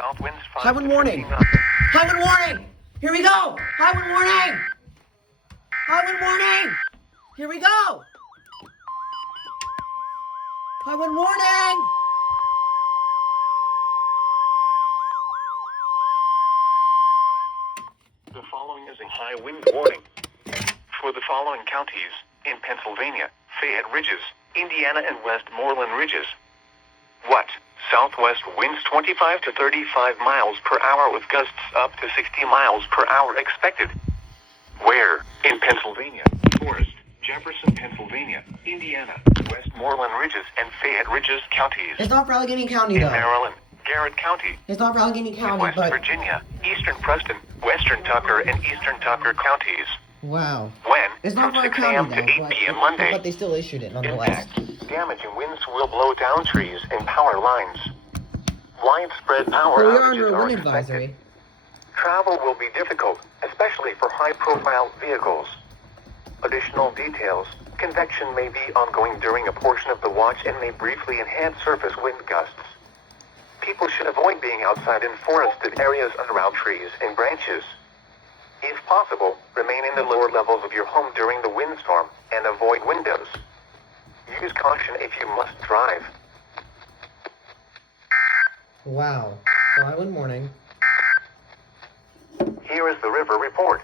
South winds 5 High wind to warning. 15 knots. High wind warning. Here we go. High wind warning. High wind warning. Here we go. High wind warning. The following is a high wind warning for the following counties in Pennsylvania: Fayette Ridges, Indiana, and Westmoreland Ridges. What? Southwest winds 25 to 35 miles per hour with gusts up to 60 miles per hour expected. Where? In Pennsylvania, Forest, Jefferson, Pennsylvania, Indiana, Westmoreland Ridges, and Fayette Ridges counties. It's not for Allegheny County, In though. Maryland, Garrett County. It's not for Allegheny In County, West but... Virginia, Eastern Preston, Western Tucker, and Eastern Tucker counties. Wow. When? It's not From for our 6 county, a.m. though, to 8 p.m. Monday. but they still issued it, nonetheless. Impact. Damaging winds will blow down trees and power lines. Widespread power Well, we are outages under a are wind expected. advisory. Travel will be difficult, especially for high-profile vehicles. Additional details. Convection may be ongoing during a portion of the watch and may briefly enhance surface wind gusts. People should avoid being outside in forested areas and around trees and branches. If possible, remain in the lower levels of your home during the windstorm and avoid windows. Use caution if you must drive. Wow. So high wind warning. Here is the river report.